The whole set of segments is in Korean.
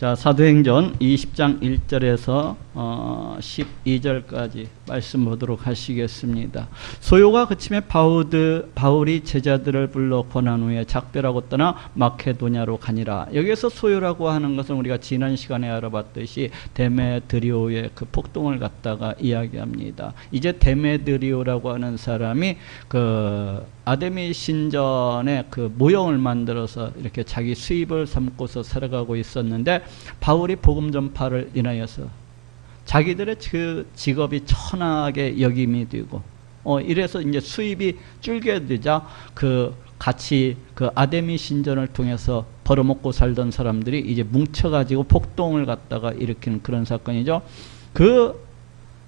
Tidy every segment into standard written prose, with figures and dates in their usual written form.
자, 사도행전 20장 1절에서 12절까지 말씀 보도록 하시겠습니다. 소요가 그침에 바울이 제자들을 불러 권한 후에 작별하고 떠나 마케도냐로 가니라. 여기에서 소요라고 하는 것은 우리가 지난 시간에 알아봤듯이 데메드리오의 그 폭동을 갖다가 이야기합니다. 이제 데메드리오라고 하는 사람이 그 아데미 신전의 그 모형을 만들어서 이렇게 자기 수입을 삼고서 살아가고 있었는데, 바울이 복음 전파를 인하여서 자기들의 그 직업이 천하게 여김이 되고 이래서 이제 수입이 줄게 되자 그 같이 그 아데미 신전을 통해서 벌어먹고 살던 사람들이 이제 뭉쳐가지고 폭동을 갖다가 일으키는 그런 사건이죠. 그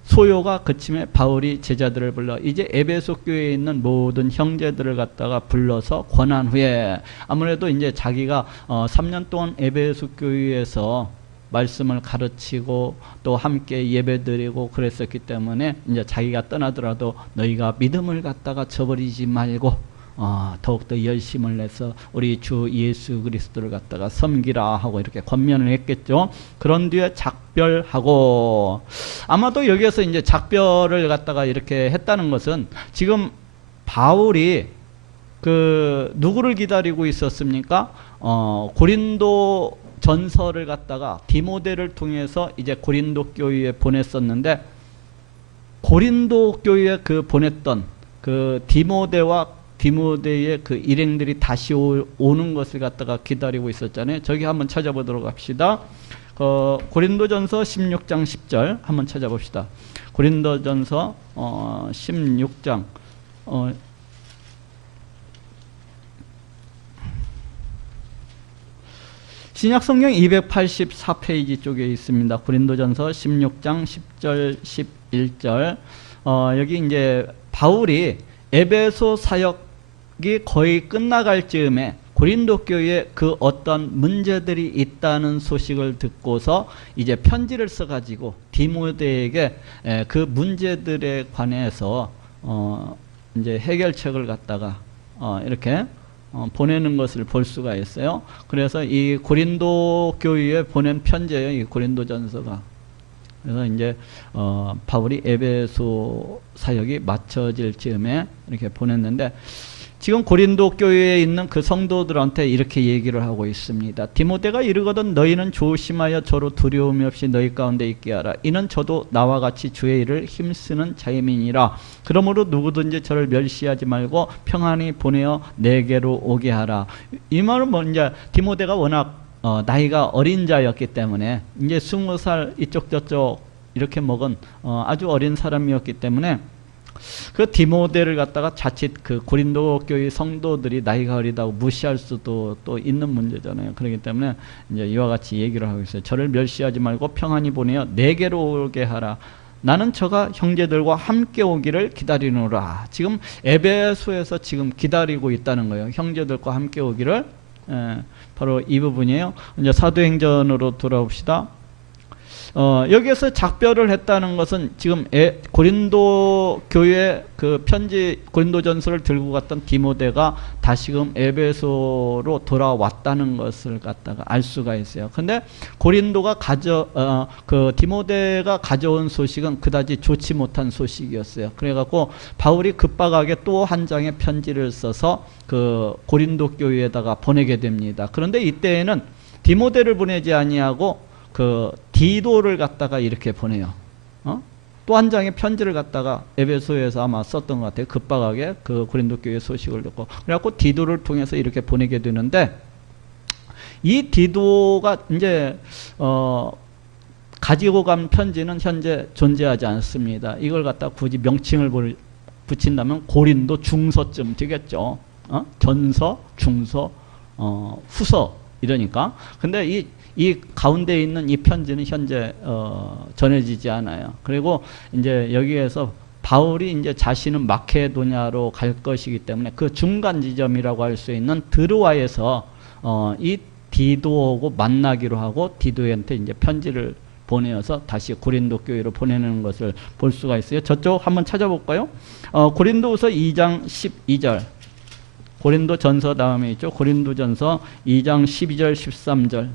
소요가 그침에 바울이 제자들을 불러 이제 에베소 교회에 있는 모든 형제들을 갖다가 불러서 권한 후에, 아무래도 이제 자기가 3년 동안 에베소 교회에서 말씀을 가르치고 또 함께 예배드리고 그랬었기 때문에 이제 자기가 떠나더라도 너희가 믿음을 갖다가 저버리지 말고 더욱더 열심을 내서 우리 주 예수 그리스도를 갖다가 섬기라 하고 이렇게 권면을 했겠죠. 그런 뒤에 작별하고, 아마도 여기에서 이제 작별을 갖다가 이렇게 했다는 것은 지금 바울이 그 누구를 기다리고 있었습니까? 고린도 전서를 갖다가 디모데를 통해서 이제 고린도 교회에 보냈었는데, 고린도 교회에 그 보냈던 그 디모데의 그 일행들이 다시 오는 것을 갖다가 기다리고 있었잖아요. 저기 한번 찾아보도록 합시다. 고린도전서 16장 10절 한번 찾아봅시다. 고린도전서 16장 신약성경 284페이지 쪽에 있습니다. 고린도전서 16장 10절 11절. 여기 이제 바울이 에베소 사역이 거의 끝나갈 즈음에 고린도 교회에 그 어떤 문제들이 있다는 소식을 듣고서 이제 편지를 써가지고 디모데에게 그 문제들에 관해서 이제 해결책을 갖다가 이렇게 보내는 것을 볼 수가 있어요. 그래서 이 고린도 교회에 보낸 편지예요, 이 고린도전서가. 그래서 이제 바울이 에베소 사역이 마쳐질 즈음에 이렇게 보냈는데, 지금 고린도 교회에 있는 그 성도들한테 이렇게 얘기를 하고 있습니다. 디모데가 이르거든 너희는 조심하여 저로 두려움이 없이 너희 가운데 있게 하라. 이는 저도 나와 같이 주의 일을 힘쓰는 자임이니라. 그러므로 누구든지 저를 멸시하지 말고 평안히 보내어 내게로 오게 하라. 이 말은 뭐 이제 디모데가 워낙 나이가 어린 자였기 때문에 이제 20살 이쪽 저쪽 이렇게 먹은 아주 어린 사람이었기 때문에 그 디모데를 갖다가 자칫 그 고린도 교회 성도들이 나이가 어리다고 무시할 수도 또 있는 문제잖아요. 그렇기 때문에 이제 이와 같이 얘기를 하고 있어요. 저를 멸시하지 말고 평안히 보내어 내게로 오게 하라. 나는 저가 형제들과 함께 오기를 기다리노라. 지금 에베소에서 지금 기다리고 있다는 거예요. 형제들과 함께 오기를. 바로 이 부분이에요. 이제 사도행전으로 돌아옵시다. 여기에서 작별을 했다는 것은 지금 고린도 교회 그 편지 고린도전서를 들고 갔던 디모데가 다시금 에베소로 돌아왔다는 것을 갖다가 알 수가 있어요. 근데 고린도가 그 디모데가 가져온 소식은 그다지 좋지 못한 소식이었어요. 그래갖고 바울이 급박하게 또 한 장의 편지를 써서 그 고린도 교회에다가 보내게 됩니다. 그런데 이때에는 디모데를 보내지 아니하고 그 디도를 갖다가 이렇게 보내요. 또 한 장의 편지를 갖다가 에베소에서 아마 썼던 것 같아요. 급박하게 그 고린도 교회 소식을 듣고. 그래갖고 디도를 통해서 이렇게 보내게 되는데, 이 디도가 이제 가지고 간 편지는 현재 존재하지 않습니다. 이걸 갖다 굳이 명칭을 붙인다면 고린도 중서쯤 되겠죠. 전서, 중서, 후서 이러니까. 근데 이 가운데 있는 이 편지는 현재 전해지지 않아요. 그리고 이제 여기에서 바울이 이제 자신은 마케도냐로 갈 것이기 때문에 그 중간 지점이라고 할 수 있는 드로아에서 이 디도하고 만나기로 하고 디도한테 이제 편지를 보내어서 다시 고린도 교회로 보내는 것을 볼 수가 있어요. 저쪽 한번 찾아볼까요? 고린도후서 2장 12절. 고린도 전서 다음에 있죠. 고린도 전서 2장 12절 13절.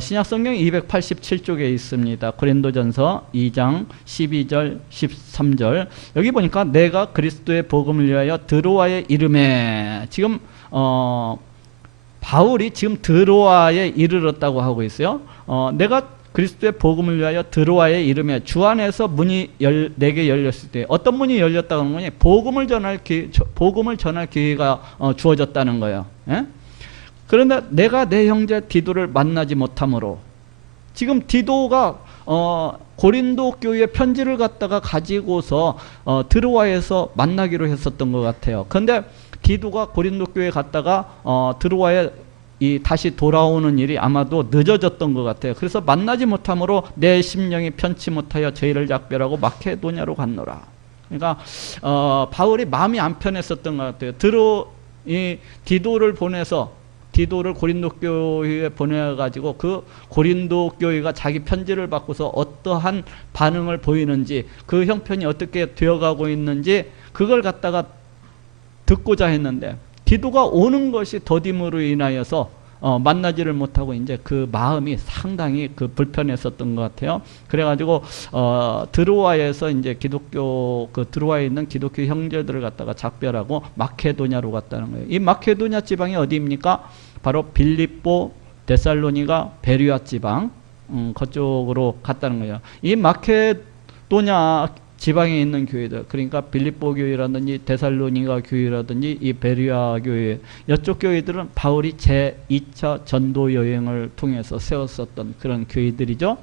신약성경 287쪽에 있습니다. 고린도전서 2장 12절 13절 여기 보니까 내가 그리스도의 복음을 위하여 드로아의 이름에 지금 바울이 지금 드로아에 이르렀다고 하고 있어요. 내가 그리스도의 복음을 위하여 드로아의 이름에 주 안에서 문이 내게 열렸을 때 어떤 문이 열렸다고 하는 거니? 복음을 전할 기회가 주어졌다는 거예요. 예? 그런데 내가 내 형제 디도를 만나지 못하므로 지금 디도가 고린도 교회 편지를 갖다가 가지고서 드로아에서 만나기로 했었던 것 같아요. 그런데 디도가 고린도 교회에 갔다가 드로아에 다시 돌아오는 일이 아마도 늦어졌던 것 같아요. 그래서 만나지 못함으로 내 심령이 편치 못하여 저희를 작별하고 마케도냐로 갔노라. 그러니까 바울이 마음이 안 편했었던 것 같아요. 디도를 보내서 디도를 고린도 교회에 보내가지고 그 고린도 교회가 자기 편지를 받고서 어떠한 반응을 보이는지 그 형편이 어떻게 되어가고 있는지 그걸 갖다가 듣고자 했는데 디도가 오는 것이 더딤으로 인하여서 만나지를 못하고 이제 그 마음이 상당히 그 불편했었던 것 같아요. 그래가지고 드로아에서 이제 기독교 그 드로아에 있는 기독교 형제들을 갖다가 작별하고 마케도냐로 갔다는 거예요. 이 마케도냐 지방이 어디입니까? 바로 빌립보, 데살로니가, 베르야 지방 그쪽으로 갔다는 거예요. 이 마케도냐 지방에 있는 교회들, 그러니까 빌립보 교회라든지 데살로니가 교회라든지 이 베르야 교회, 이쪽 교회들은 바울이 제2차 전도 여행을 통해서 세웠었던 그런 교회들이죠.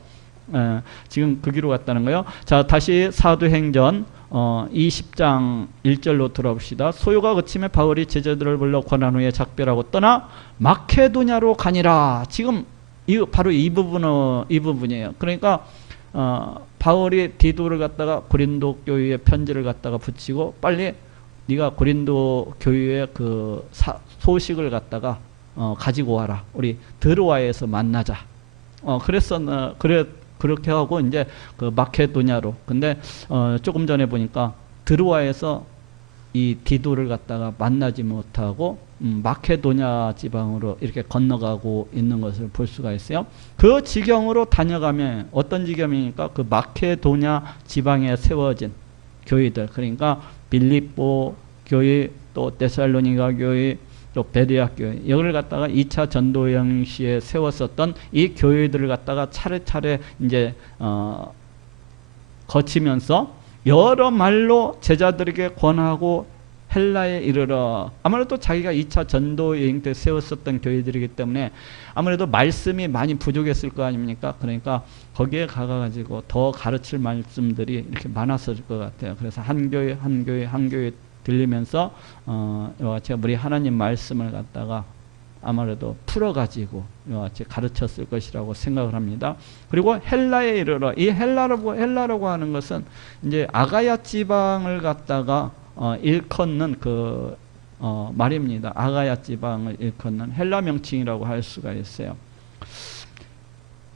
지금 그 길로 갔다는 거예요. 자, 다시 사도행전 20장 1절로 돌아봅시다. 소요가 그침에 바울이 제자들을 불러 권한 후에 작별하고 떠나 마케도냐로 가니라. 지금 바로 이 부분이에요. 그러니까 바울이 디도를 갖다가 고린도 교회에 편지를 갖다가 붙이고 빨리 네가 고린도 교회의 그 소식을 갖다가 가지고 와라. 우리 드로아에서 만나자. 그렇게 하고 이제 그 마케도냐로. 근데 조금 전에 보니까 드로아에서 이 디도를 갖다가 만나지 못하고 마케도냐 지방으로 이렇게 건너가고 있는 것을 볼 수가 있어요. 그 지경으로 다녀가면 어떤 지경이니까 그 마케도냐 지방에 세워진 교회들, 그러니까 빌립보 교회, 또 데살로니가 교회, 또 베르야 교회, 여기를 갖다가 2차 전도여행 시에 세웠었던 이 교회들을 갖다가 차례차례 이제 거치면서 여러 말로 제자들에게 권하고 헬라에 이르러, 아무래도 자기가 2차 전도 여행 때 세웠었던 교회들이기 때문에 아무래도 말씀이 많이 부족했을 거 아닙니까? 그러니까 거기에 가가지고 더 가르칠 말씀들이 이렇게 많았을 것 같아요. 그래서 한 교회 들리면서 제가 우리 하나님 말씀을 갖다가 아무래도 풀어가지고 가르쳤을 것이라고 생각을 합니다. 그리고 헬라에 이르러, 이 헬라라고 하는 것은 이제 아가야 지방을 갖다가 일컫는 그 말입니다. 아가야 지방을 일컫는 헬라 명칭이라고 할 수가 있어요.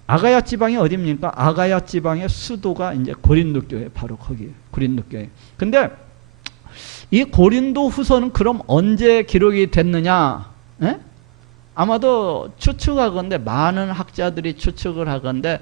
아가야 지방이 어디입니까? 아가야 지방의 수도가 이제 고린도 교회, 바로 거기 고린도 교회. 근데 이 고린도 후서는 그럼 언제 기록이 됐느냐? 에? 아마도 추측하건대, 많은 학자들이 추측을 하건대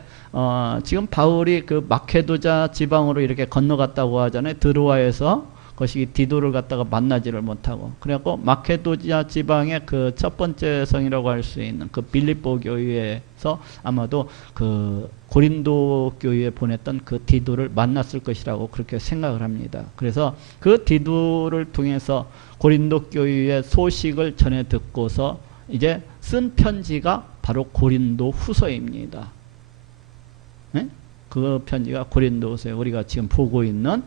지금 바울이 그 마케도냐 지방으로 이렇게 건너갔다고 하잖아요. 드로아에서 거시기 디도를 갖다가 만나지를 못하고, 그래갖고 마케도냐 지방의 그 첫 번째 성이라고 할 수 있는 그 빌립보 교회에서 아마도 그 고린도 교회에 보냈던 그 디도를 만났을 것이라고 그렇게 생각을 합니다. 그래서 그 디도를 통해서 고린도 교회의 소식을 전해 듣고서 이제 쓴 편지가 바로 고린도 후서입니다. 네? 그 편지가 고린도 후서예요. 우리가 지금 보고 있는.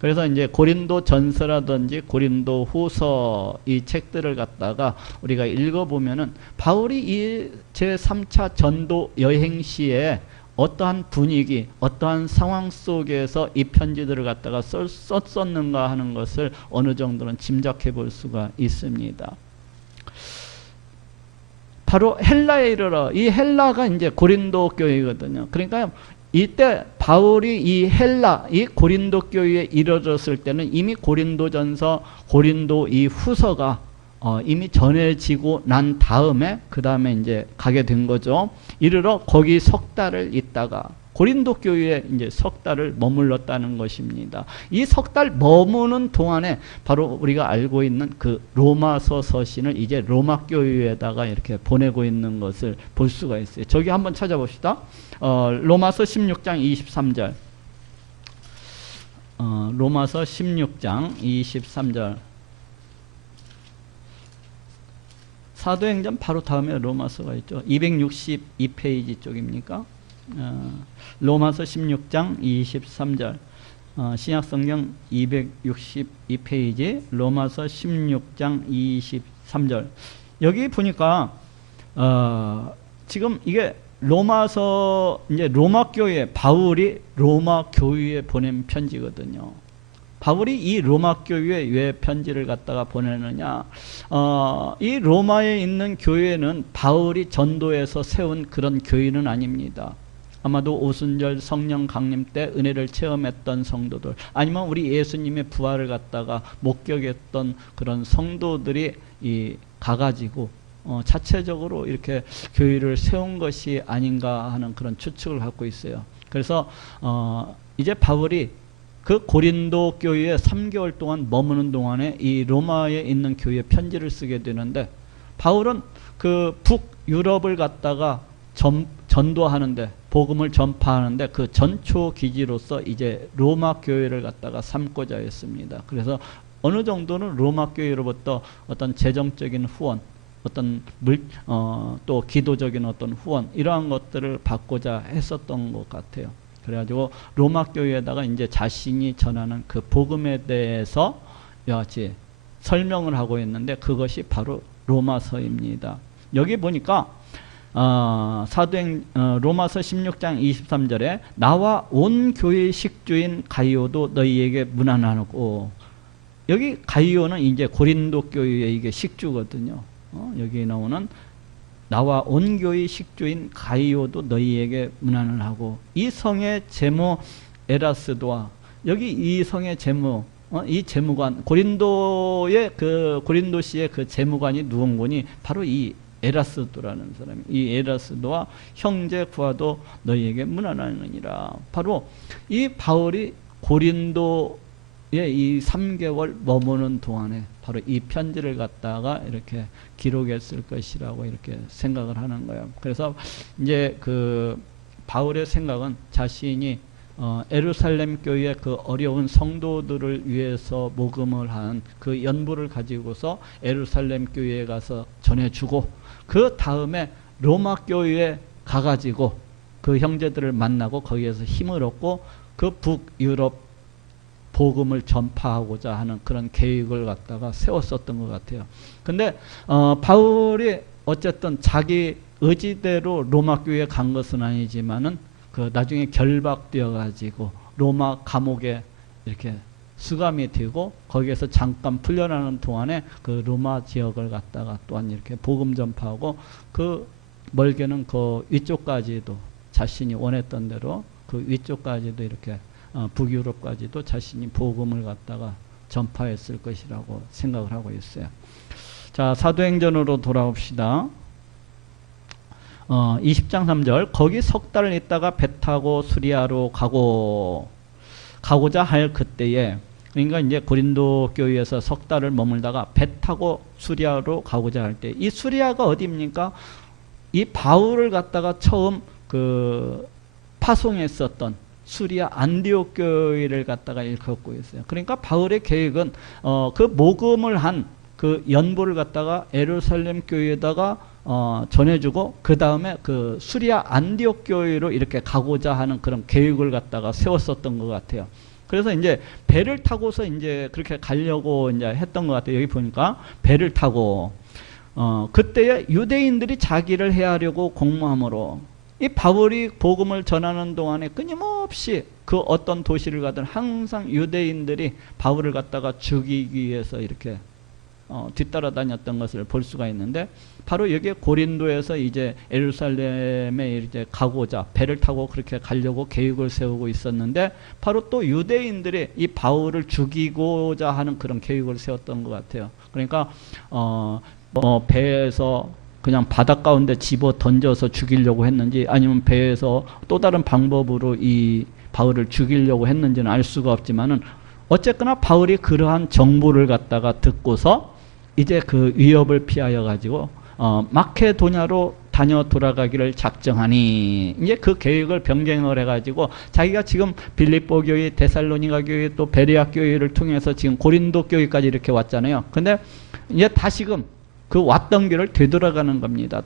그래서 이제 고린도 전서라든지 고린도 후서 이 책들을 갖다가 우리가 읽어보면은 바울이 이 제3차 전도 여행 시에 어떠한 분위기, 어떠한 상황 속에서 이 편지들을 갖다가 썼었는가 하는 것을 어느 정도는 짐작해 볼 수가 있습니다. 바로 헬라에 이르러, 이 헬라가 이제 고린도 교회거든요. 그러니까 이때 바울이 이 헬라, 이 고린도 교회에 이르렀을 때는 이미 고린도전서, 고린도 이 후서가 이미 전해지고 난 다음에 그 다음에 이제 가게 된 거죠. 이르러 거기 석 달을 있다가 고린도 교회에 이제 석 달을 머물렀다는 것입니다. 이 석 달 머무는 동안에 바로 우리가 알고 있는 그 로마서 서신을 이제 로마 교회에다가 이렇게 보내고 있는 것을 볼 수가 있어요. 저기 한번 찾아봅시다. 로마서 16장 23절. 로마서 16장 23절. 사도행전 바로 다음에 로마서가 있죠. 262페이지 쪽입니까? 로마서 16장 23절. 신약성경 262페이지 로마서 16장 23절. 여기 보니까 지금 이게 로마서 이제 로마 교회 바울이 로마 교회에 보낸 편지거든요. 바울이 이 로마 교회에 왜 편지를 갖다가 보내느냐? 이 로마에 있는 교회는 바울이 전도해서 세운 그런 교회는 아닙니다. 아마도 오순절 성령 강림 때 은혜를 체험했던 성도들, 아니면 우리 예수님의 부활을 갖다가 목격했던 그런 성도들이 가가지고 자체적으로 이렇게 교회를 세운 것이 아닌가 하는 그런 추측을 갖고 있어요. 그래서 이제 바울이 그 고린도 교회에 3개월 동안 머무는 동안에 이 로마에 있는 교회에 편지를 쓰게 되는데, 바울은 그 북유럽을 갖다가 전도하는데, 복음을 전파하는데 그 전초 기지로서 이제 로마 교회를 갖다가 삼고자 했습니다. 그래서 어느 정도는 로마 교회로부터 어떤 재정적인 후원, 어떤 또 기도적인 어떤 후원, 이러한 것들을 받고자 했었던 것 같아요. 그래가지고 로마 교회에다가 이제 자신이 전하는 그 복음에 대해서 이와 같이 설명을 하고 있는데, 그것이 바로 로마서입니다. 여기 보니까 로마서 16장 23절에 나와 온 교회의 식주인 가이오도 너희에게 문안하고, 여기 가이오는 이제 고린도 교회의 이게 식주거든요. 여기 나오는 나와 온 교회의 식주인 가이오도 너희에게 문안을 하고, 이 성의 제무 에라스도와, 여기 이 성의 제무, 이 제무관, 고린도의 그 고린도시의 그 제무관이 누군고니 바로 이 에라스도라는 사람이, 이 에라스도와 형제 구하도 너희에게 문안하느니라. 바로 이 바울이 고린도에 이 3개월 머무는 동안에 바로 이 편지를 갖다가 이렇게 기록했을 것이라고 이렇게 생각을 하는 거예요. 그래서 이제 그 바울의 생각은 자신이 예루살렘 교회의 그 어려운 성도들을 위해서 모금을 한 그 연부를 가지고서 예루살렘 교회에 가서 전해주고, 그 다음에 로마 교회에 가가지고 그 형제들을 만나고 거기에서 힘을 얻고 그 북유럽 복음을 전파하고자 하는 그런 계획을 갖다가 세웠었던 것 같아요. 근데 바울이 어쨌든 자기 의지대로 로마 교회에 간 것은 아니지만은 그 나중에 결박되어 가지고 로마 감옥에 이렇게 수감이 되고, 거기에서 잠깐 풀려나는 동안에 그 로마 지역을 갖다가 또한 이렇게 복음 전파하고, 그 멀게는 그 위쪽까지도 자신이 원했던 대로 그 위쪽까지도 이렇게 북유럽까지도 자신이 복음을 갖다가 전파했을 것이라고 생각을 하고 있어요. 자, 사도행전으로 돌아옵시다. 20장 3절, 거기 석 달을 있다가 배 타고 수리아로 가고자 할 그때에, 그러니까 이제 고린도 교회에서 석 달을 머물다가 배 타고 수리아로 가고자 할 때, 이 수리아가 어디입니까? 이 바울을 갖다가 처음 그 파송했었던 수리아 안디옥 교회를 갖다가 일컫고 있어요. 그러니까 바울의 계획은 그 모금을 한 그 연보를 갖다가 예루살렘 교회에다가 전해주고, 그 다음에 그 수리아 안디옥 교회로 이렇게 가고자 하는 그런 계획을 갖다가 세웠었던 것 같아요. 그래서 이제 배를 타고서 이제 그렇게 가려고 이제 했던 것 같아요. 여기 보니까 배를 타고, 그때에 유대인들이 자기를 해하려고 공모함으로, 이 바울이 복음을 전하는 동안에 끊임없이 그 어떤 도시를 가든 항상 유대인들이 바울을 갖다가 죽이기 위해서 이렇게 뒤따라다녔던 것을 볼 수가 있는데, 바로 여기 고린도에서 이제 예루살렘에 이제 가고자 배를 타고 그렇게 가려고 계획을 세우고 있었는데, 바로 또 유대인들이 이 바울을 죽이고자 하는 그런 계획을 세웠던 것 같아요. 그러니까 배에서 그냥 바닷 가운데 집어 던져서 죽이려고 했는지, 아니면 배에서 또 다른 방법으로 이 바울을 죽이려고 했는지는 알 수가 없지만은, 어쨌거나 바울이 그러한 정보를 갖다가 듣고서 이제 그 위협을 피하여 가지고 마케도냐로 다녀 돌아가기를 작정하니, 이제 그 계획을 변경을 해가지고 자기가 지금 빌립보 교회, 데살로니가 교회, 또 베레아 교회를 통해서 지금 고린도 교회까지 이렇게 왔잖아요. 근데 이제 다시금 그 왔던 길을 되돌아가는 겁니다.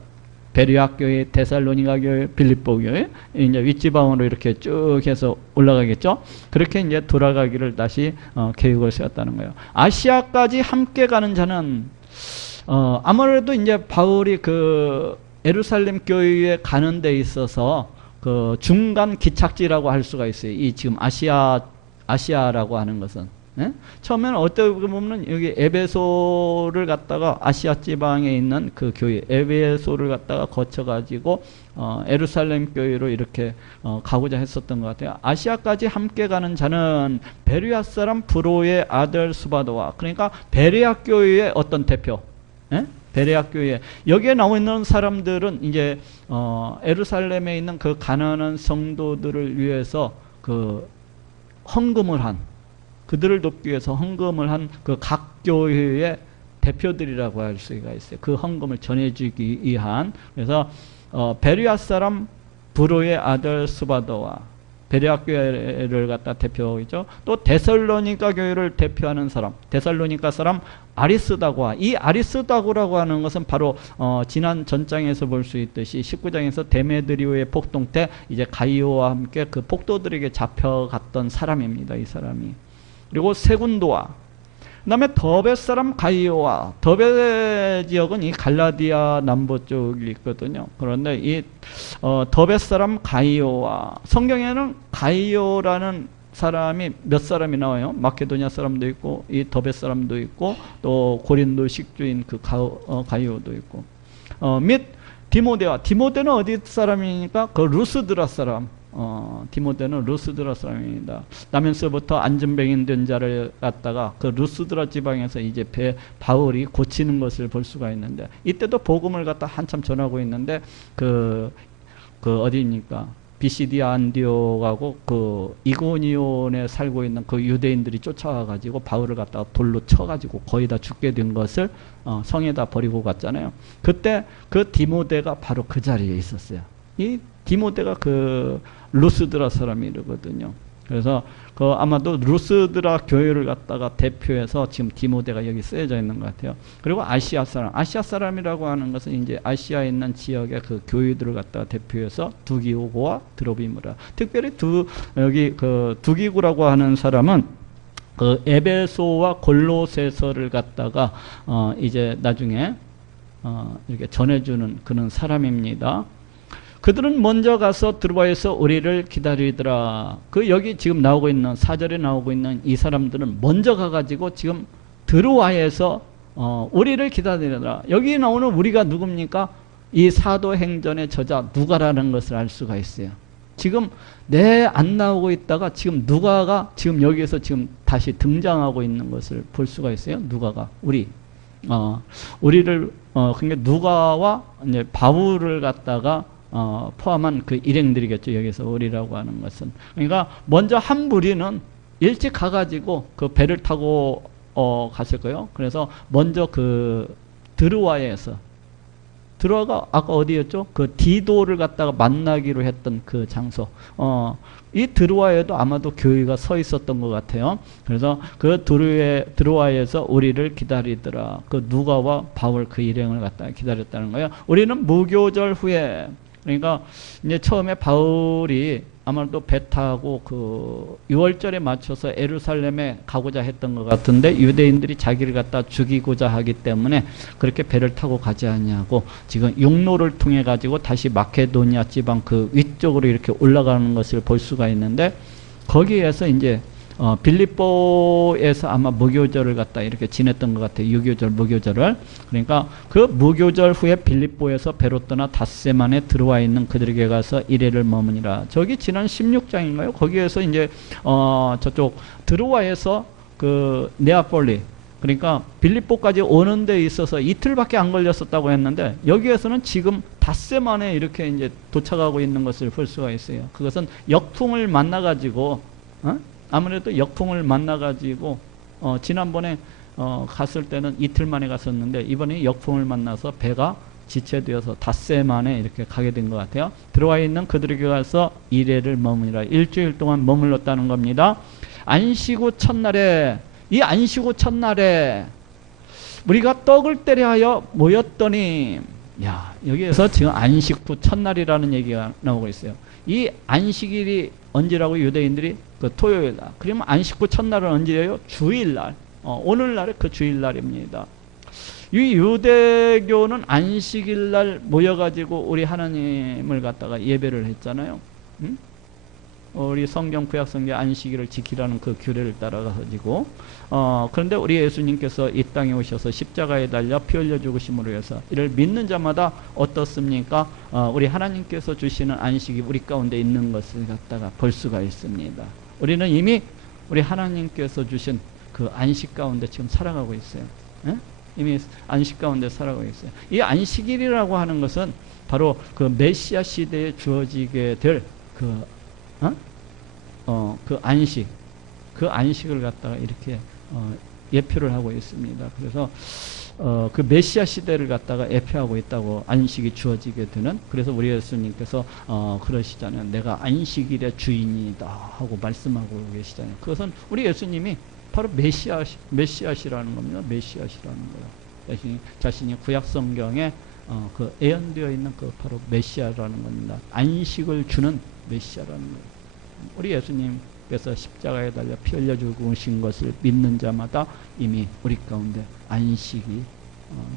베레아 교회, 데살로니가 교회, 빌립보 교회, 이제 윗지방으로 이렇게 쭉 해서 올라가겠죠. 그렇게 이제 돌아가기를 다시 계획을 세웠다는 거예요. 아시아까지 함께 가는 자는 아무래도 이제 바울이 그 예루살렘 교회에 가는 데 있어서 그 중간 기착지라고 할 수가 있어요. 이 지금 아시아라고 하는 것은. 예? 처음에는 어떻게 보면 여기 에베소를 갖다가 아시아 지방에 있는 그 교회 에베소를 갖다가 거쳐가지고 예루살렘 교회로 이렇게 가고자 했었던 것 같아요. 아시아까지 함께 가는 자는 베레아 사람 브로의 아들 수바도와, 그러니까 베레아 교회의 어떤 대표, 예? 베레아 교회, 여기에 나와 있는 사람들은 이제 예루살렘에 있는 그 가난한 성도들을 위해서 그 헌금을 한, 그들을 돕기 위해서 헌금을 한 그 각 교회의 대표들이라고 할 수가 있어요. 그 헌금을 전해주기 위한. 그래서 베레아 사람 브로의 아들 스바도와, 베레아 교회를 갖다 대표이죠. 또 데살로니가 교회를 대표하는 사람, 데살로니가 사람 아리스다고와, 이 아리스다고라고 하는 것은 바로 지난 전장에서 볼 수 있듯이 19장에서 데메드리오의 폭동 때 이제 가이오와 함께 그 폭도들에게 잡혀갔던 사람입니다. 이 사람이. 그리고 세군도와, 그 다음에 더베 사람 가이오와, 더베 지역은 이 갈라디아 남부 쪽이 있거든요. 그런데 이 더베 사람 가이오와, 성경에는 가이오라는 사람이 몇 사람이 나와요. 마케도냐 사람도 있고, 이 더베 사람도 있고, 또 고린도 식주인 그 가이오도 있고, 및 디모데와, 디모데는 어디 사람이니까 그 루스드라 사람, 디모데는 루스드라 사람입니다. 나면서부터 안전병인 된 자를 갖다가 그 루스드라 지방에서 이제 바울이 고치는 것을 볼 수가 있는데, 이때도 복음을 갖다 한참 전하고 있는데 그 어디입니까? 비시디아 안디옥하고 그 이고니온에 살고 있는 그 유대인들이 쫓아와가지고 바울을 갖다가 돌로 쳐가지고 거의 다 죽게 된 것을 성에다 버리고 갔잖아요. 그때 그 디모데가 바로 그 자리에 있었어요. 이 디모데가 그 루스드라 사람이거든요. 그래서 그 아마도 루스드라 교회를 갖다가 대표해서 지금 디모데가 여기 쓰여져 있는 것 같아요. 그리고 아시아 사람, 아시아 사람이라고 하는 것은 이제 아시아에 있는 지역의 그 교회들을 갖다가 대표해서 두기고와 드로비무라. 특별히 여기 그 두기고라고 하는 사람은 그 에베소와 골로새서를 갖다가 이제 나중에 이렇게 전해주는 그런 사람입니다. 그들은 먼저 가서 드로아에서 우리를 기다리더라. 그 여기 지금 나오고 있는 4절에 나오고 있는 이 사람들은 먼저 가가지고 지금 드로아에서 우리를 기다리더라. 여기 나오는 우리가 누굽니까? 이 사도행전의 저자 누가라는 것을 알 수가 있어요. 지금 안 나오고 있다가 지금 누가가 지금 여기에서 지금 다시 등장하고 있는 것을 볼 수가 있어요. 누가가 우리를 그러니까 누가와 이제 바울을 갖다가 포함한 그 일행들이겠죠. 여기서 우리라고 하는 것은. 그러니까 먼저 한 무리는 일찍 가가지고 그 배를 타고 갔을 거예요. 그래서 먼저 그 드로아에서, 드로아가 아까 어디였죠? 그 디도를 갖다가 만나기로 했던 그 장소. 이 드로아에도 아마도 교회가 서 있었던 것 같아요. 그래서 그 드로아에서 우리를 기다리더라. 그 누가와 바울 그 일행을 갖다가 기다렸다는 거예요. 우리는 무교절 후에, 그러니까 이제 처음에 바울이 아마도 배 타고 그 6월절에 맞춰서 예루살렘에 가고자 했던 것 같은데, 유대인들이 자기를 갖다 죽이고자 하기 때문에 그렇게 배를 타고 가지 않냐고 지금 육로를 통해 가지고 다시 마케도니아 지방 그 위쪽으로 이렇게 올라가는 것을 볼 수가 있는데, 거기에서 이제 빌립보에서 아마 무교절을 갖다 이렇게 지냈던 것 같아요. 유교절, 무교절을. 그러니까 그 무교절 후에 빌립보에서 배로 떠나 닷새만에 들어와 있는 그들에게 가서 이래를 머무니라. 저기 지난 16장인가요? 거기에서 이제 저쪽 드로아에서 그 네아폴리, 그러니까 빌립보까지 오는 데 있어서 이틀밖에 안 걸렸었다고 했는데, 여기에서는 지금 닷새 만에 이렇게 이제 도착하고 있는 것을 볼 수가 있어요. 그것은 역풍을 만나가지고, 아무래도 역풍을 만나가지고, 지난번에 갔을 때는 이틀 만에 갔었는데, 이번에 역풍을 만나서 배가 지체되어서 닷새 만에 이렇게 가게 된 것 같아요. 들어와 있는 그들에게 가서 이래를 머무니라. 일주일 동안 머물렀다는 겁니다. 안식 후 첫날에, 이 안식 후 첫날에 우리가 떡을 때려 하여 모였더니, 야, 여기에서 지금 안식 후 첫날이라는 얘기가 나오고 있어요. 이 안식일이 언제라고 유대인들이 그 토요일날. 그러면 안식 후 첫날은 언제예요? 주일날. 오늘날의 그 주일날입니다. 이 유대교는 안식일날 모여가지고 우리 하나님을 갖다가 예배를 했잖아요. 응? 우리 성경 구약 성경 안식일을 지키라는 그 규례를 따라가지고 그런데 우리 예수님께서 이 땅에 오셔서 십자가에 달려 피 흘려 죽으심으로 해서 이를 믿는 자마다 어떻습니까? 우리 하나님께서 주시는 안식이 우리 가운데 있는 것을 갖다가 볼 수가 있습니다. 우리는 이미 우리 하나님께서 주신 그 안식 가운데 지금 살아가고 있어요. 에? 이미 안식 가운데 살아가고 있어요. 이 안식일이라고 하는 것은 바로 그 메시아 시대에 주어지게 될 그 안식, 그 안식을 갖다가 이렇게 예표를 하고 있습니다. 그래서 그 메시아 시대를 갖다가 예표하고 있다고, 안식이 주어지게 되는. 그래서 우리 예수님께서 그러시잖아요. 내가 안식일의 주인이다 하고 말씀하고 계시잖아요. 그것은 우리 예수님이 바로 메시아시라는 겁니다. 메시아시라는 거예요. 자신이 구약 성경에 그 예언되어 있는 그 바로 메시아라는 겁니다. 안식을 주는 메시아라는 거예요. 우리 예수님께서 십자가에 달려 피 흘려 죽으신 것을 믿는 자마다 이미 우리 가운데 안식이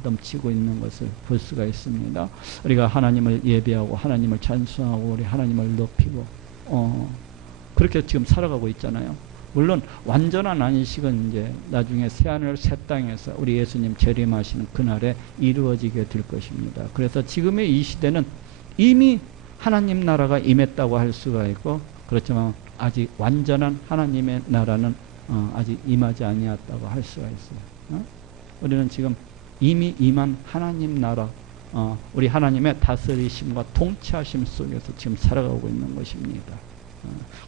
넘치고 있는 것을 볼 수가 있습니다. 우리가 하나님을 예배하고 하나님을 찬송하고 우리 하나님을 높이고 그렇게 지금 살아가고 있잖아요. 물론 완전한 안식은 이제 나중에 새하늘 새 땅에서 우리 예수님 재림하시는 그날에 이루어지게 될 것입니다. 그래서 지금의 이 시대는 이미 하나님 나라가 임했다고 할 수가 있고, 그렇지만 아직 완전한 하나님의 나라는 아직 임하지 아니었다고 할 수가 있어요. 우리는 지금 이미 임한 하나님 나라, 우리 하나님의 다스리심과 통치하심 속에서 지금 살아가고 있는 것입니다.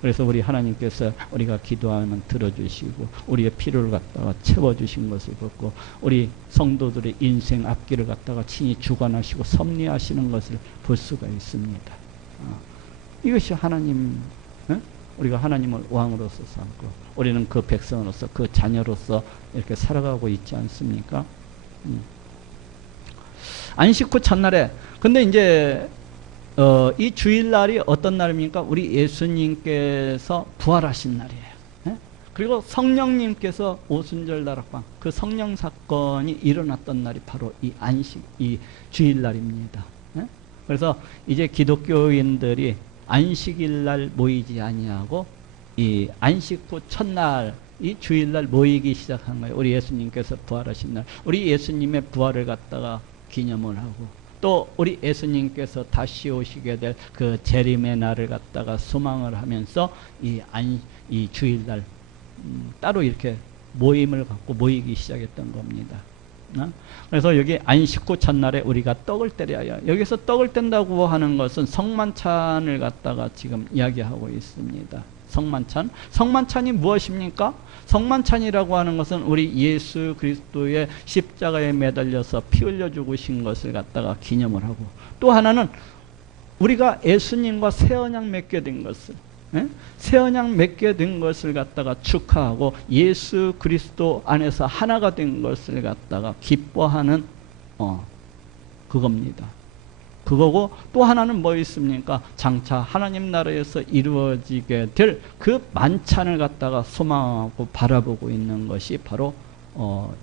그래서 우리 하나님께서 우리가 기도하면 들어주시고 우리의 필요를 갖다가 채워주신 것을 보고, 우리 성도들의 인생 앞길을 갖다가 친히 주관하시고 섭리하시는 것을 볼 수가 있습니다. 이것이 하나님, 우리가 하나님을 왕으로서 삼고 우리는 그 백성으로서 그 자녀로서 이렇게 살아가고 있지 않습니까? 안식 후 첫날에, 근데 이제 이 주일날이 어떤 날입니까? 우리 예수님께서 부활하신 날이에요. 그리고 성령님께서 오순절 다락방, 그 성령 사건이 일어났던 날이 바로 이 안식, 이 주일날입니다. 그래서 이제 기독교인들이 안식일날 모이지 아니하고 이 안식 후 첫날, 이 주일날 모이기 시작한 거예요. 우리 예수님께서 부활하신 날, 우리 예수님의 부활을 갖다가 기념을 하고, 또 우리 예수님께서 다시 오시게 될 그 재림의 날을 갖다가 소망을 하면서 이 주일날 따로 이렇게 모임을 갖고 모이기 시작했던 겁니다. 그래서 여기 안식 후 첫날에 우리가 떡을 때려야, 여기서 떡을 뗀다고 하는 것은 성만찬을 갖다가 지금 이야기하고 있습니다. 성만찬. 성만찬이 무엇입니까? 성만찬이라고 하는 것은 우리 예수 그리스도의 십자가에 매달려서 피 흘려 죽으신 것을 갖다가 기념을 하고, 또 하나는 우리가 예수님과 새 언약 맺게 된 것을, 새 언약 맺게 된 것을 갖다가 축하하고 예수 그리스도 안에서 하나가 된 것을 갖다가 기뻐하는 그겁니다. 그거고, 또 하나는 뭐 있습니까? 장차 하나님 나라에서 이루어지게 될 그 만찬을 갖다가 소망하고 바라보고 있는 것이 바로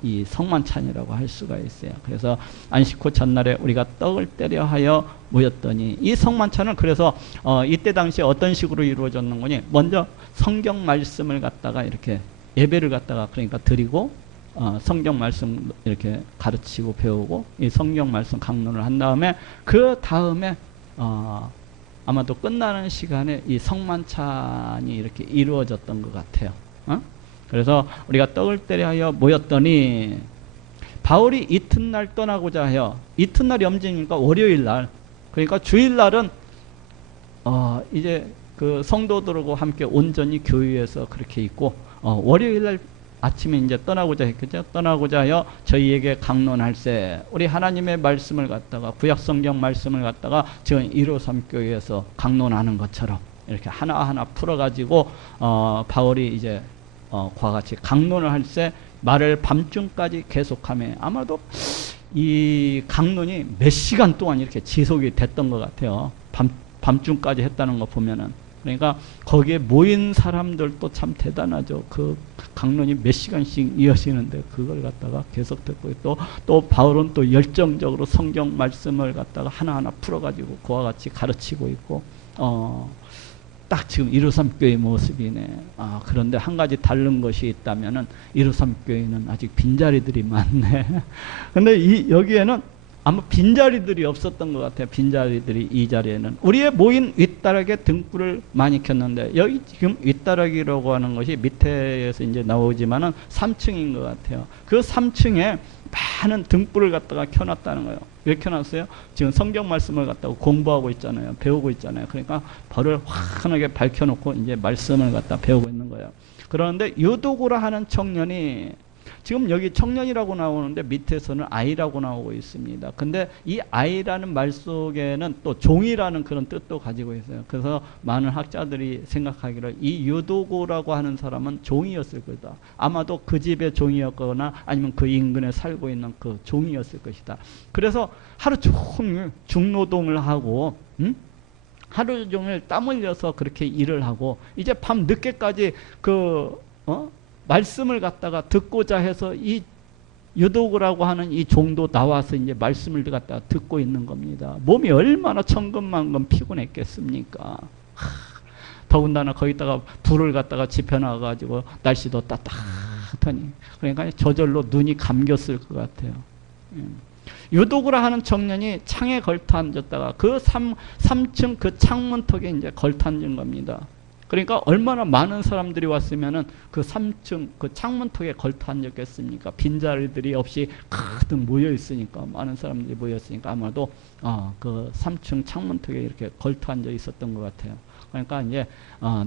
이 성만찬이라고 할 수가 있어요. 그래서 안식 후 전날에 우리가 떡을 떼려 하여 모였더니, 이 성만찬은 그래서 이때 당시에 어떤 식으로 이루어졌는 거니, 먼저 성경 말씀을 갖다가 이렇게 예배를 갖다가 그러니까 드리고, 성경 말씀 이렇게 가르치고 배우고, 이 성경 말씀 강론을 한 다음에, 그 다음에 아마도 끝나는 시간에 이 성만찬이 이렇게 이루어졌던 것 같아요. 그래서 우리가 떡을 떼려 하여 모였더니, 바울이 이튿날 떠나고자 해요. 이튿날이 언제입니까? 월요일날. 그러니까 주일날은 이제 그 성도들하고 함께 온전히 교회에서 그렇게 있고, 월요일날 아침에 이제 떠나고자 했겠죠. 떠나고자 하여 저희에게 강론할세, 우리 하나님의 말씀을 갖다가, 구약 성경 말씀을 갖다가 지금 153 교회에서 강론하는 것처럼 이렇게 하나하나 풀어가지고 바울이 이제 과 같이 강론을 할세 말을 밤중까지 계속하며, 아마도 이 강론이 몇 시간 동안 이렇게 지속이 됐던 것 같아요. 밤중까지 했다는 거 보면은. 그러니까 거기에 모인 사람들도 참 대단하죠. 그 강론이 몇 시간씩 이어지는데 그걸 갖다가 계속 듣고, 또 바울은 또 열정적으로 성경 말씀을 갖다가 하나하나 풀어가지고 그와 같이 가르치고 있고, 딱 지금 153교회 모습이네. 그런데 한 가지 다른 것이 있다면은 153교회는 아직 빈자리들이 많네. 근데 여기에는 아마 빈자리들이 없었던 것 같아요. 빈자리들이 이 자리에는. 우리의 모인 윗다락에 등불을 많이 켰는데, 여기 지금 윗다락이라고 하는 것이 밑에서 이제 나오지만은 3층인 것 같아요. 그 3층에 많은 등불을 갖다가 켜놨다는 거예요. 왜 켜놨어요? 지금 성경 말씀을 갖다가 공부하고 있잖아요. 배우고 있잖아요. 그러니까 불을 환하게 밝혀놓고 이제 말씀을 갖다 배우고 있는 거예요. 그런데 유도구라 하는 청년이, 지금 여기 청년이라고 나오는데 밑에서는 아이라고 나오고 있습니다. 근데 이 아이라는 말 속에는 또 종이라는 그런 뜻도 가지고 있어요. 그래서 많은 학자들이 생각하기를 이 유도고라고 하는 사람은 종이었을 거다. 아마도 그 집의 종이었거나 아니면 그 인근에 살고 있는 그 종이었을 것이다. 그래서 하루 종일 중노동을 하고, 하루 종일 땀 흘려서 그렇게 일을 하고, 이제 밤 늦게까지 말씀을 갖다가 듣고자 해서 이 유도구라고 하는 이 종도 나와서 이제 말씀을 갖다가 듣고 있는 겁니다. 몸이 얼마나 천근만근 피곤했겠습니까? 더군다나 거기다가 불을 갖다가 지펴놔 가지고 날씨도 따뜻하니, 그러니까 저절로 눈이 감겼을 것 같아요. 유도구라 하는 청년이 창에 걸터 앉았다가 그 3층 그 창문턱에 이제 걸터 앉은 겁니다. 그러니까 얼마나 많은 사람들이 왔으면은 그 3층 그 창문턱에 걸터 앉았겠습니까? 빈자리들이 없이 가득 모여 있으니까, 많은 사람들이 모였으니까 아마도 그 3층 창문턱에 이렇게 걸터 앉아 있었던 것 같아요. 그러니까 이제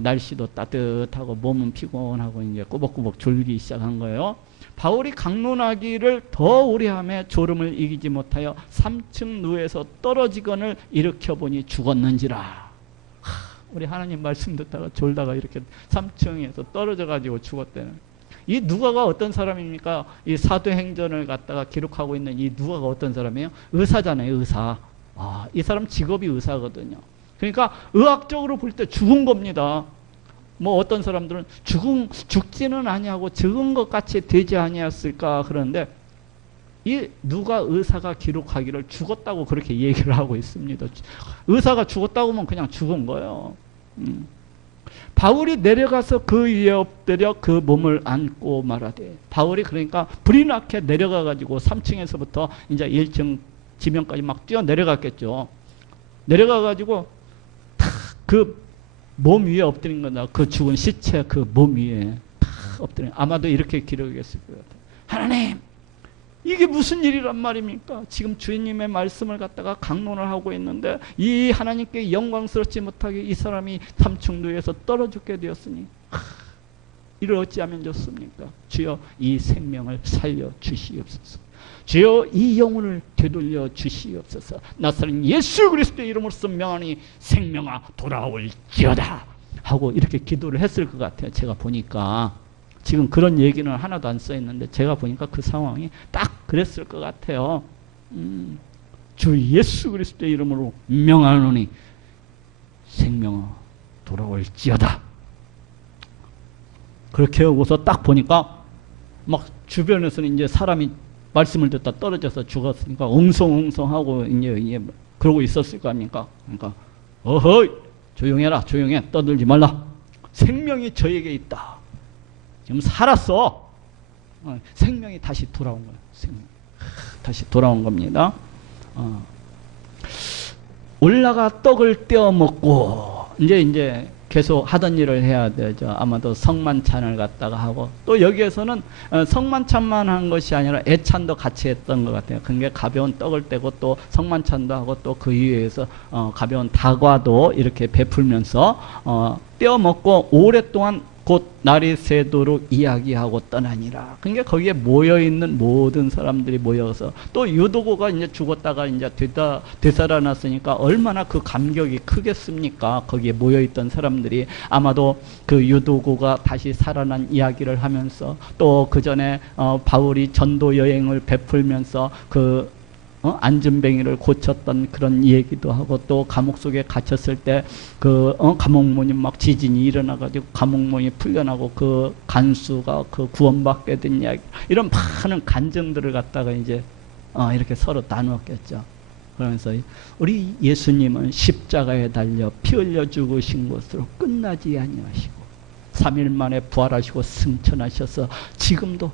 날씨도 따뜻하고 몸은 피곤하고 이제 꾸벅꾸벅 졸기 시작한 거예요. 바울이 강론하기를 더 오래하며 졸음을 이기지 못하여 3층 누에서 떨어지건을 일으켜 보니 죽었는지라. 우리 하나님 말씀 듣다가 졸다가 이렇게 3층에서 떨어져 가지고 죽었대는. 이 누가가 어떤 사람입니까? 이 사도행전을 갖다가 기록하고 있는 이 누가가 어떤 사람이에요? 의사잖아요, 의사. 이 사람 직업이 의사거든요. 그러니까 의학적으로 볼 때 죽은 겁니다. 뭐 어떤 사람들은 죽지는 아니하고 죽은 것 같이 되지 아니었을까 그러는데, 이 누가 의사가 기록하기를 죽었다고 그렇게 얘기를 하고 있습니다. 의사가 죽었다고 하면 그냥 죽은 거예요. 바울이 내려가서 그 위에 엎드려 그 몸을 안고 말하되, 바울이 그러니까 불이 나게 내려가 가지고 3층에서부터 이제 1층 지면까지 막 뛰어 내려갔겠죠. 내려가 가지고 탁 그 몸 위에 엎드린 거다. 그 죽은 시체 그 몸 위에 탁 엎드린, 아마도 이렇게 기록했을 것 같아요. 하나님, 이게 무슨 일이란 말입니까? 지금 주님의 말씀을 갖다가 강론을 하고 있는데 이 하나님께 영광스럽지 못하게 이 사람이 3층 누에서 떨어 죽게 되었으니 이를 어찌하면 좋습니까? 주여 이 생명을 살려 주시옵소서. 주여 이 영혼을 되돌려 주시옵소서. 나사렛 예수 그리스도의 이름으로써 명하니 생명아 돌아올지어다 하고 이렇게 기도를 했을 것 같아요. 제가 보니까 지금 그런 얘기는 하나도 안 써 있는데 제가 보니까 그 상황이 딱 그랬을 것 같아요. 주 예수 그리스도의 이름으로 명하노니 생명아 돌아올지어다. 그렇게 하고서 딱 보니까 막 주변에서는 이제 사람이 말씀을 듣다 떨어져서 죽었으니까 엉성엉성하고 이제 그러고 있었을 거 아닙니까? 그러니까 어허이 조용해라, 조용해, 떠들지 말라. 생명이 저에게 있다. 지금 살았어. 생명이 다시 돌아온 거예요. 생명. 다시 돌아온 겁니다. 올라가 떡을 떼어 먹고 이제 계속 하던 일을 해야 되죠. 아마도 성만찬을 갖다가 하고 또 여기에서는 성만찬만 한 것이 아니라 애찬도 같이 했던 것 같아요. 그게 가벼운 떡을 떼고 또 성만찬도 하고 또 그 이외에서 가벼운 다과도 이렇게 베풀면서 떼어 먹고 오랫동안 곧 날이 새도록 이야기하고 떠나니라. 그러니까 거기에 모여있는 모든 사람들이 모여서 또 유도고가 이제 죽었다가 이제 되살아났으니까 얼마나 그 감격이 크겠습니까? 거기에 모여있던 사람들이 아마도 그 유도고가 다시 살아난 이야기를 하면서 또 그 전에 바울이 전도 여행을 베풀면서 그 안전뱅이를 고쳤던 그런 얘기도 하고 또 감옥 속에 갇혔을 때 그 감옥문이 막 지진이 일어나가지고 감옥문이 풀려나고 그 간수가 그 구원받게 된 이야기 이런 많은 간증들을 갖다가 이제 이렇게 서로 나누었겠죠. 그러면서 우리 예수님은 십자가에 달려 피 흘려 죽으신 것으로 끝나지 아니하시고 3일 만에 부활하시고 승천하셔서 지금도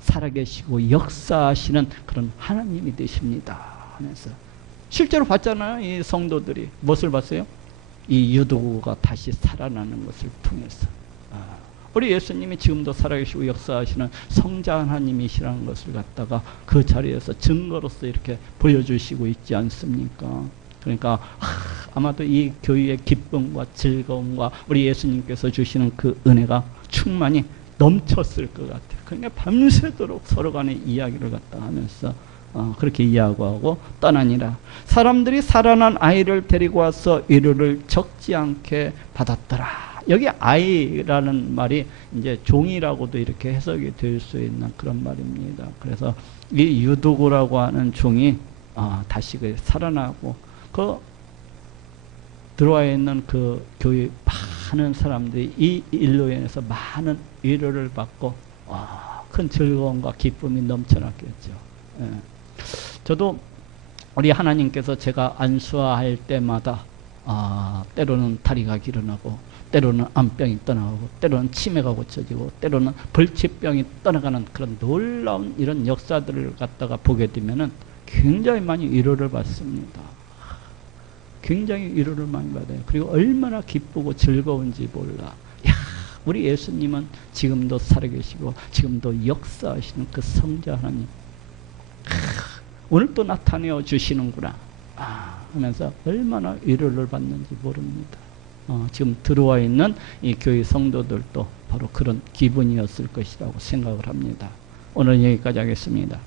살아계시고 역사하시는 그런 하나님이 되십니다 하면서 실제로 봤잖아요. 이 성도들이 무엇을 봤어요? 이 유도구가 다시 살아나는 것을 통해서 우리 예수님이 지금도 살아계시고 역사하시는 성자 하나님이시라는 것을 갖다가 그 자리에서 증거로서 이렇게 보여주시고 있지 않습니까? 그러니까 아마도 이 교회의 기쁨과 즐거움과 우리 예수님께서 주시는 그 은혜가 충만히 넘쳤을 것 같아요. 그러니까 밤새도록 서로 간의 이야기를 갖다 하면서 그렇게 이야기하고 떠나니라. 사람들이 살아난 아이를 데리고 와서 위로를 적지 않게 받았더라. 여기 아이라는 말이 이제 종이라고도 이렇게 해석이 될 수 있는 그런 말입니다. 그래서 이 유도고라고 하는 종이 다시 살아나고 그 들어와 있는 그 교회 많은 사람들이 이 일로 인해서 많은 위로를 받고 큰 즐거움과 기쁨이 넘쳐났겠죠. 예. 저도 우리 하나님께서 제가 안수할 때마다 때로는 다리가 길어나고 때로는 암병이 떠나가고 때로는 치매가 고쳐지고 때로는 벌치병이 떠나가는 그런 놀라운 이런 역사들을 갖다가 보게 되면은 굉장히 많이 위로를 받습니다. 굉장히 위로를 많이 받아요. 그리고 얼마나 기쁘고 즐거운지 몰라. 야, 우리 예수님은 지금도 살아계시고 지금도 역사하시는 그 성자 하나님. 오늘 또 나타내어 주시는구나 하면서 얼마나 위로를 받는지 모릅니다. 지금 들어와 있는 이 교회 성도들도 바로 그런 기분이었을 것이라고 생각을 합니다. 오늘 여기까지 하겠습니다.